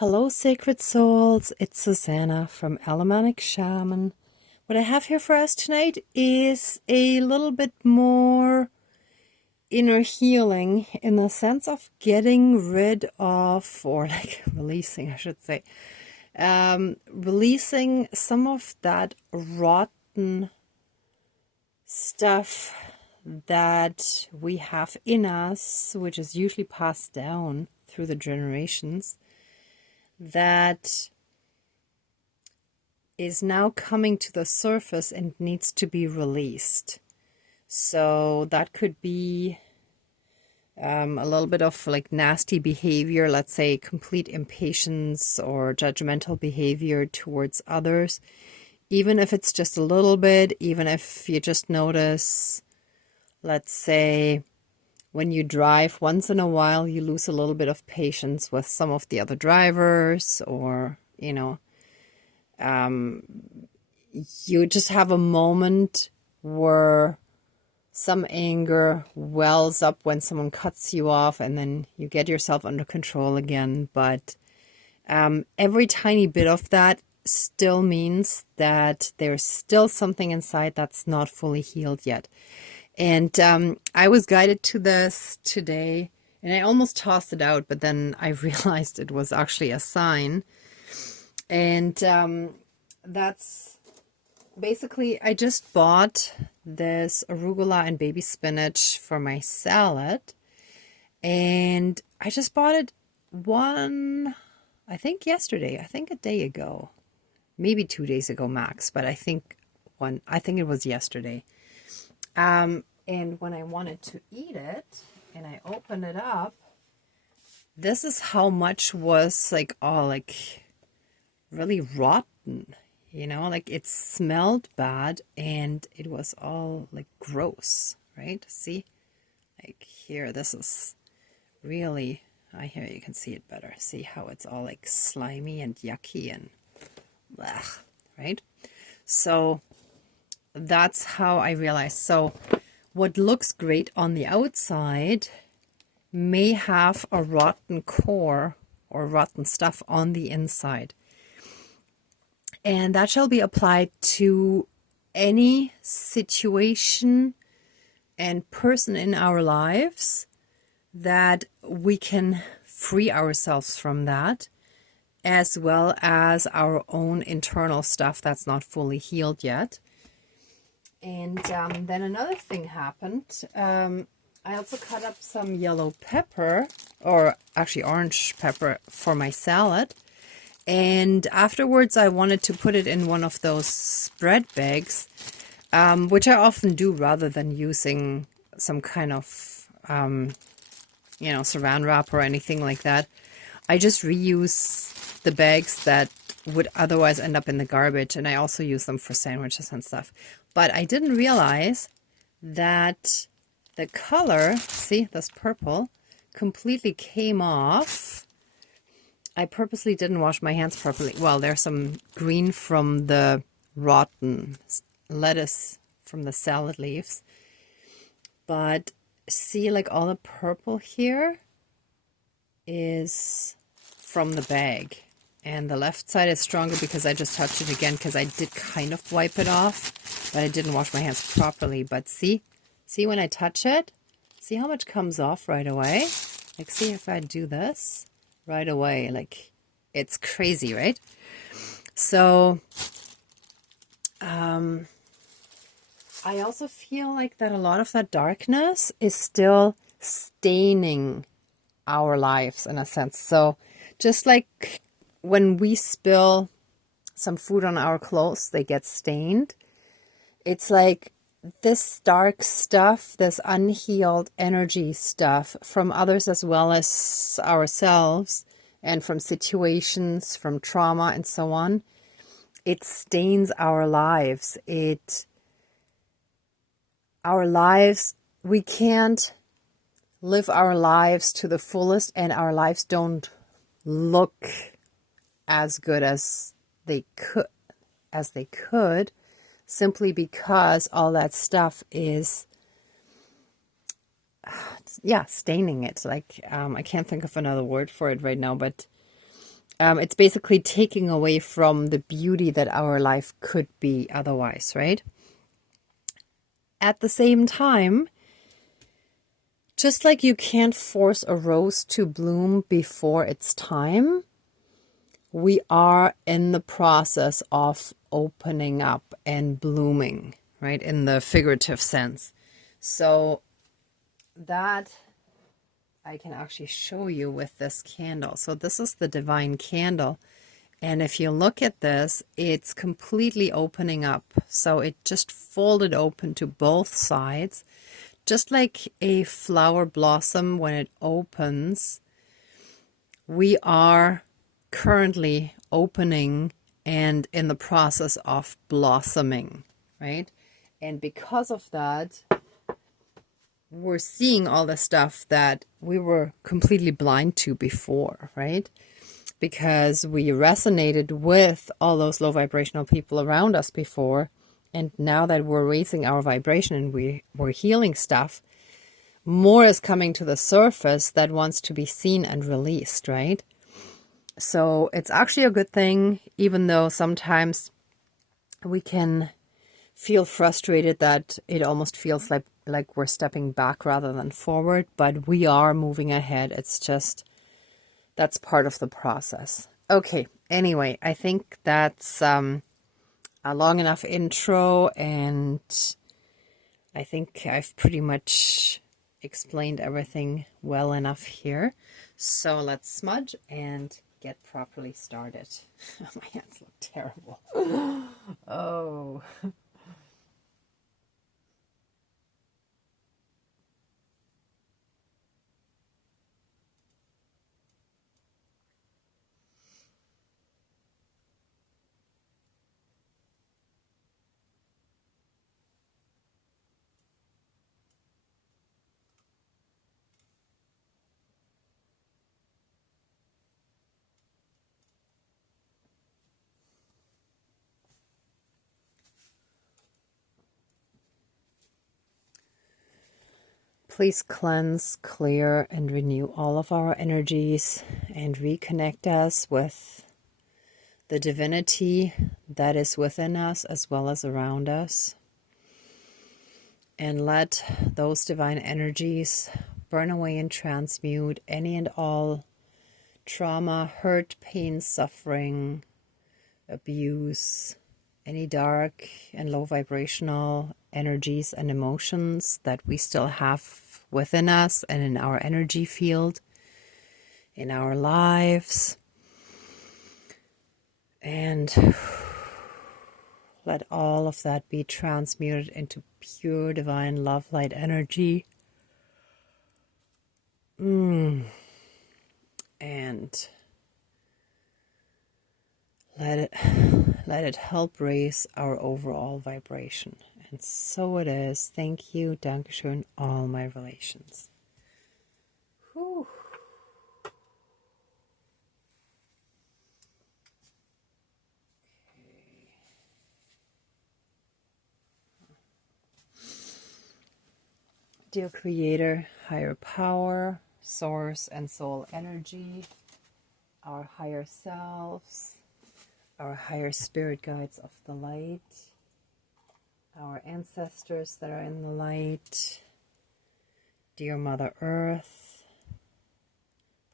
Hello, sacred souls. It's Susanna from Alamanic Shaman. What I have here for us tonight is a little bit more inner healing in the sense of getting rid of, or like releasing, I should say, releasing some of that rotten stuff that we have in us, which is usually passed down through the generations, that is now coming to the surface and needs to be released. So that could be a little bit of like nasty behavior, let's say complete impatience or judgmental behavior towards others, even if it's just a little bit, even if you just notice, let's say, when you drive, once in a while, you lose a little bit of patience with some of the other drivers, or, you just have a moment where some anger wells up when someone cuts you off, and then you get yourself under control again. But every tiny bit of that still means that there's still something inside that's not fully healed yet. And I was guided to this today, and I almost tossed it out, but then I realized it was actually a sign. And that's basically, I just bought this arugula and baby spinach for my salad. And I just bought it I think yesterday, I think a day ago, maybe 2 days ago max, but I think it was yesterday. And when I wanted to eat it and I opened it up, this is how much was like all like really rotten, like it smelled bad and it was all like gross, right? See, like here, this is really, here you can see it better. See how it's all like slimy and yucky and blech, right? So that's how I realized. So what looks great on the outside may have a rotten core or rotten stuff on the inside. And that shall be applied to any situation and person in our lives that we can free ourselves from that, as well as our own internal stuff that's not fully healed yet. And then another thing happened. I also cut up some yellow pepper, or actually orange pepper, for my salad. And afterwards, I wanted to put it in one of those spread bags, which I often do rather than using some kind of, saran wrap or anything like that. I just reuse the bags that would otherwise end up in the garbage, and I also use them for sandwiches and stuff. But I didn't realize that the color, see, this purple, completely came off. I purposely didn't wash my hands properly. Well, there's some green from the rotten lettuce from the salad leaves. But see, like all the purple here is from the bag. And the left side is stronger because I just touched it again, because I did kind of wipe it off, but I didn't wash my hands properly. But see when I touch it, see how much comes off right away? Like, see if I do this right away, like it's crazy, right? So I also feel like that a lot of that darkness is still staining our lives in a sense. So just like when we spill some food on our clothes, they get stained. It's like this dark stuff, this unhealed energy stuff from others as well as ourselves, and from situations, from trauma and so on, it stains our lives. We can't live our lives to the fullest, and our lives don't look as good as they could, simply because all that stuff is staining it. Like I can't think of another word for it right now, but It's basically taking away from the beauty that our life could be otherwise, right? At the same time, just like you can't force a rose to bloom before its time, we are in the process of opening up and blooming, right? In the figurative sense. So that I can actually show you with this candle. So this is the divine candle. And if you look at this, it's completely opening up. So it just folded open to both sides. Just like a flower blossom when it opens, we are currently opening and in the process of blossoming, right? And because of that, we're seeing all the stuff that we were completely blind to before, right? Because we resonated with all those low vibrational people around us before. And now that we're raising our vibration and we're healing stuff, more is coming to the surface that wants to be seen and released, right? So it's actually a good thing, even though sometimes we can feel frustrated that it almost feels like we're stepping back rather than forward, but we are moving ahead. It's just, that's part of the process. Okay, anyway, I think that's a long enough intro, and I think I've pretty much explained everything well enough here. So let's smudge and get properly started. My hands look terrible. Oh. Please cleanse, clear, and renew all of our energies and reconnect us with the divinity that is within us as well as around us. And let those divine energies burn away and transmute any and all trauma, hurt, pain, suffering, abuse, any dark and low vibrational energies and emotions that we still have within us and in our energy field, in our lives. And let all of that be transmuted into pure divine love light energy. And let it help raise our overall vibration. And so it is. Thank you, Dankeschön, all my relations. Whew. Dear Creator, higher power, source and soul energy, our higher selves, our higher spirit guides of the light, our ancestors that are in the light, dear Mother Earth,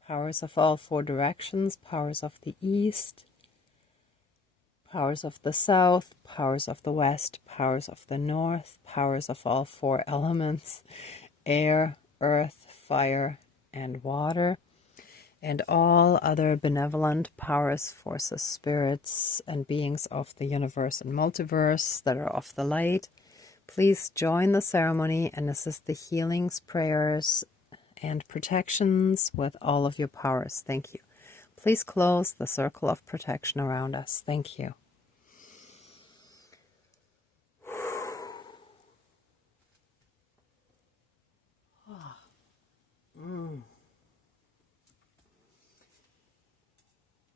powers of all four directions, powers of the east, powers of the south, powers of the west, powers of the north, powers of all four elements, air, earth, fire, and water, and all other benevolent powers, forces, spirits, and beings of the universe and multiverse that are of the light. Please join the ceremony and assist the healings, prayers, and protections with all of your powers. Thank you. Please close the circle of protection around us. Thank you.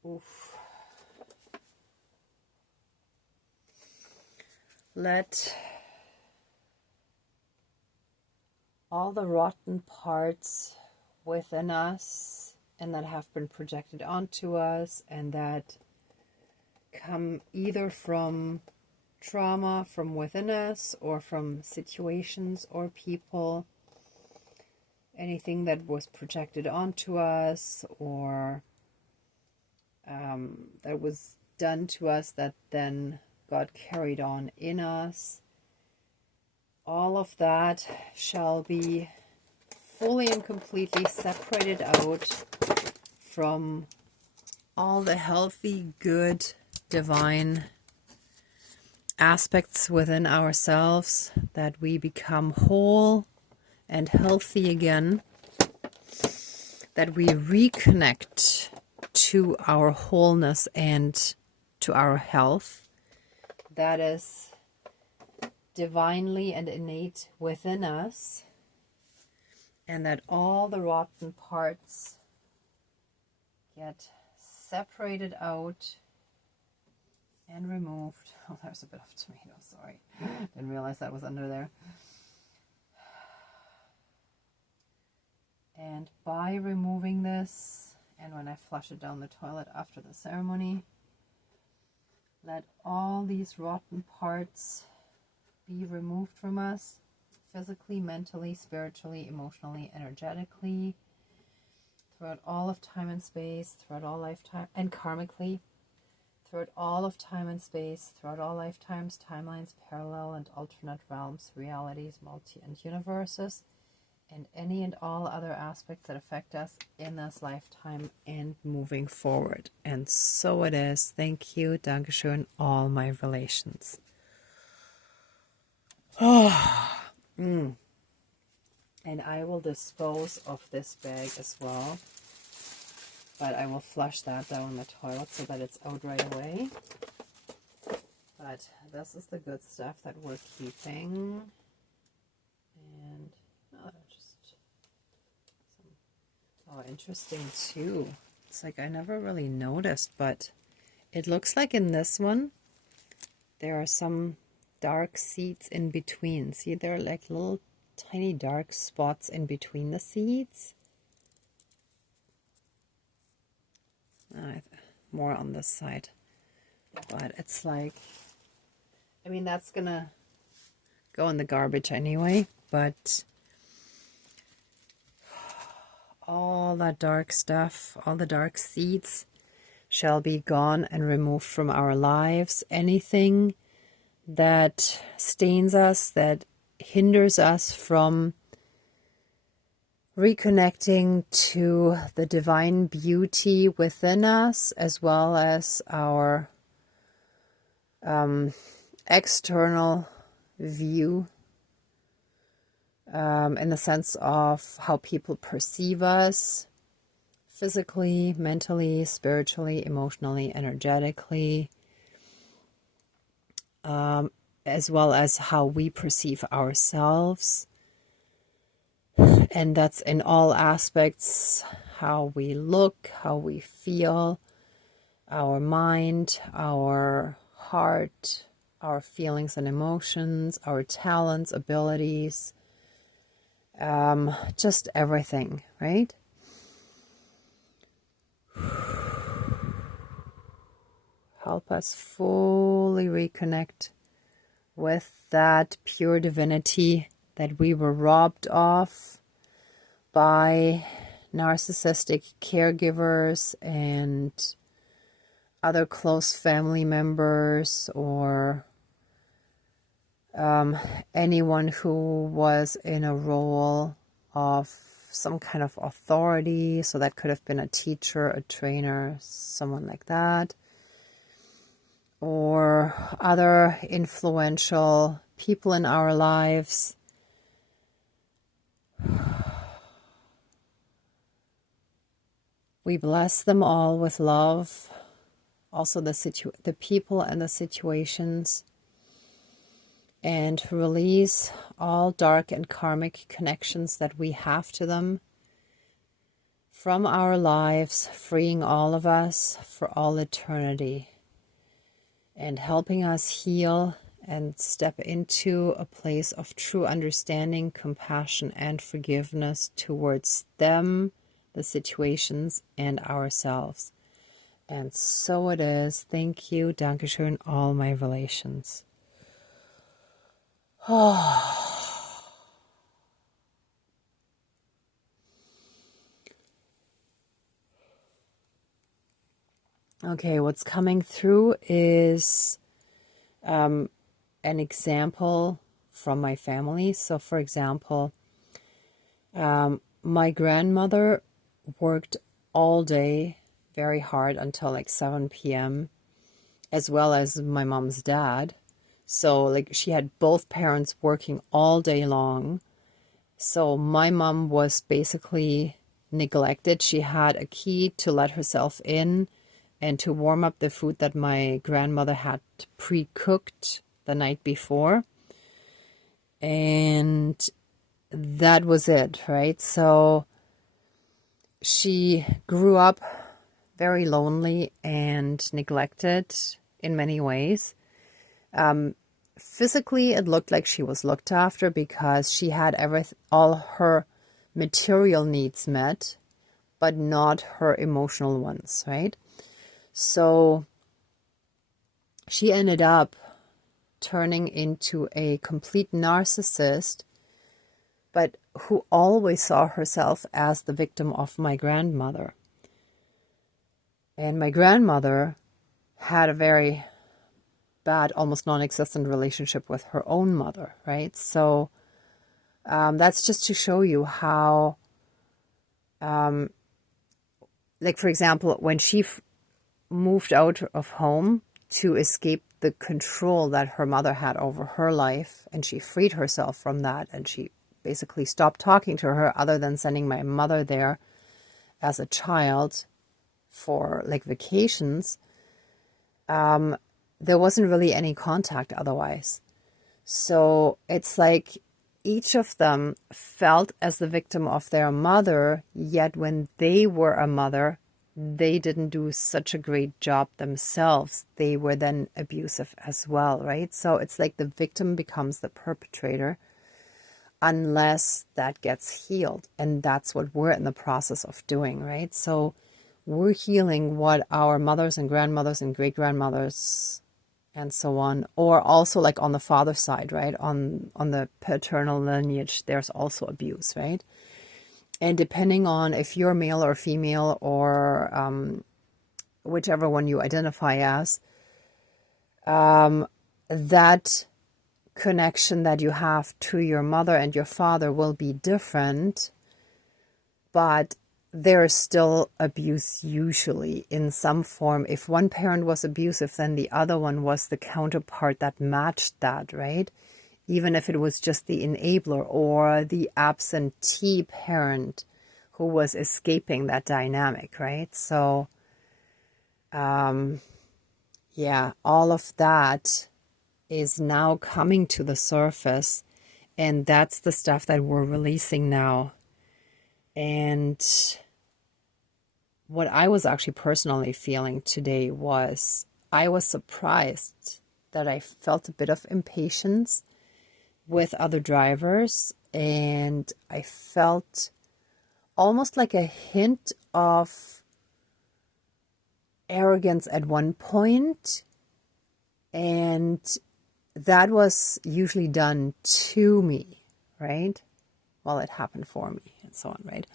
Oof. Let all the rotten parts within us and that have been projected onto us, and that come either from trauma from within us or from situations or people, anything that was projected onto us or that was done to us that then got carried on in us. All of that shall be fully and completely separated out from all the healthy, good, divine aspects within ourselves, that we become whole and healthy again, that we reconnect to our wholeness and to our health that is divinely and innate within us, and that all the rotten parts get separated out and removed. Oh, there's a bit of tomato, sorry. Didn't realize that was under there. And by removing this, and when I flush it down the toilet after the ceremony, let all these rotten parts be removed from us, physically, mentally, spiritually, emotionally, energetically, throughout all of time and space, throughout all lifetime, and karmically, throughout all of time and space, throughout all lifetimes, timelines, parallel and alternate realms, realities, multi and universes, and any and all other aspects that affect us in this lifetime and moving forward. And so it is. Thank you, Dankeschön, all my relations. And I will dispose of this bag as well, but I will flush that down the toilet so that it's out right away. But this is the good stuff that we're keeping. And oh, interesting too. It's like I never really noticed, but it looks like in this one there are some dark seeds in between. See, there are like little tiny dark spots in between the seeds. More on this side, but it's like, I mean, that's gonna go in the garbage anyway, but all that dark stuff, all the dark seeds shall be gone and removed from our lives. Anything that stains us, that hinders us from reconnecting to the divine beauty within us, as well as our external view, in the sense of how people perceive us physically, mentally, spiritually, emotionally, energetically, as well as how we perceive ourselves. And that's in all aspects: how we look, how we feel, our mind, our heart, our feelings and emotions, our talents, abilities, just everything, right? Help us fully reconnect with that pure divinity that we were robbed of by narcissistic caregivers and other close family members, or anyone who was in a role of some kind of authority. So that could have been a teacher, a trainer, someone like that, or other influential people in our lives. We bless them all with love. Also the people and the situations, and release all dark and karmic connections that we have to them from our lives, freeing all of us for all eternity, and helping us heal and step into a place of true understanding, compassion, and forgiveness towards them, the situations and ourselves. And so it is. Thank you. Dankeschön, all my relations. Okay, what's coming through is an example from my family. So, for example, my grandmother worked all day very hard until like 7 p.m., as well as my mom's dad. So, like, she had both parents working all day long. So, my mom was basically neglected. She had a key to let herself in and to warm up the food that my grandmother had pre-cooked the night before. And that was it, right? So she grew up very lonely and neglected in many ways. Physically, it looked like she was looked after because she had all her material needs met, but not her emotional ones, right? So she ended up turning into a complete narcissist, but who always saw herself as the victim of my grandmother. And my grandmother had a very bad, almost non-existent relationship with her own mother, right? So that's just to show you how, like, for example, when she moved out of home to escape the control that her mother had over her life, and she freed herself from that, and she basically stopped talking to her other than sending my mother there as a child for like vacations. There wasn't really any contact otherwise. So it's like each of them felt as the victim of their mother, yet when they were a mother, they didn't do such a great job themselves. They were then abusive as well, right? So it's like the victim becomes the perpetrator unless that gets healed. And that's what we're in the process of doing, right? So we're healing what our mothers and grandmothers and great-grandmothers and so on, or also like on the father's side, right? On the paternal lineage, there's also abuse, right? And depending on if you're male or female or whichever one you identify as, that connection that you have to your mother and your father will be different, but there is still abuse usually in some form. If one parent was abusive, then the other one was the counterpart that matched that, right? Even if it was just the enabler or the absentee parent who was escaping that dynamic, right? So, yeah, all of that is now coming to the surface, and that's the stuff that we're releasing now. And what I was actually personally feeling today was I was surprised that I felt a bit of impatience with other drivers, and I felt almost like a hint of arrogance at one point, and that was usually done to me, right? Well, it happened for me and so on, right?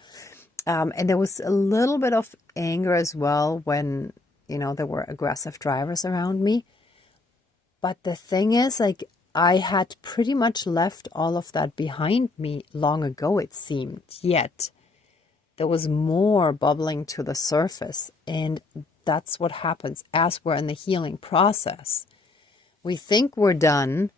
And there was a little bit of anger as well when, there were aggressive drivers around me. But the thing is, like, I had pretty much left all of that behind me long ago, it seemed. Yet there was more bubbling to the surface. And that's what happens as we're in the healing process. We think we're done,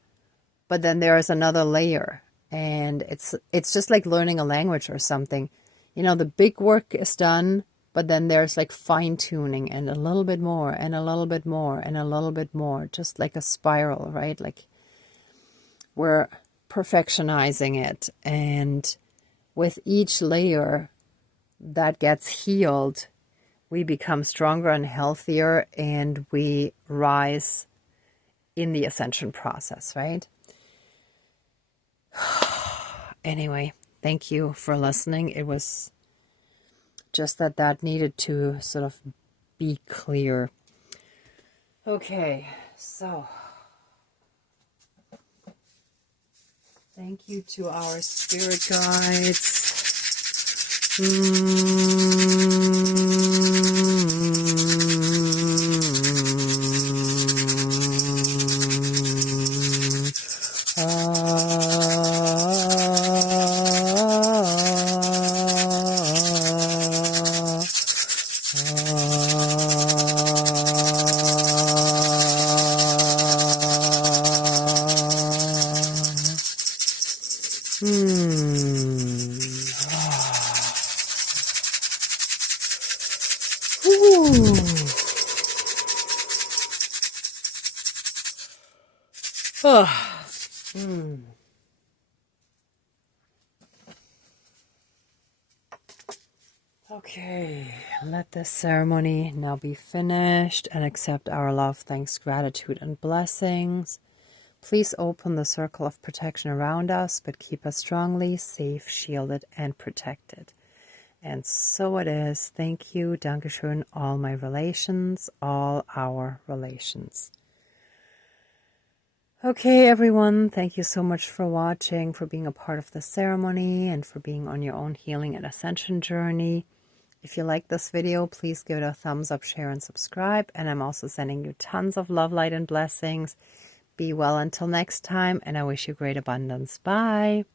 but then there is another layer. And it's just like learning a language or something. The big work is done, but then there's like fine tuning and a little bit more and a little bit more and a little bit more, just like a spiral, right? Like we're perfectionizing it. And with each layer that gets healed, we become stronger and healthier, and we rise in the ascension process, right? Anyway, thank you for listening. It was just that needed to sort of be clear. Okay, so thank you to our spirit guides. Okay, let this ceremony now be finished and accept our love, thanks, gratitude, and blessings. Please open the circle of protection around us, but keep us strongly safe, shielded, and protected. And so it is. Thank you, Dankeschön, all my relations, all our relations. Okay, everyone, thank you so much for watching, for being a part of the ceremony, and for being on your own healing and ascension journey. If you like this video, please give it a thumbs up, share, and subscribe. And I'm also sending you tons of love, light, and blessings. Be well until next time, and I wish you great abundance. Bye.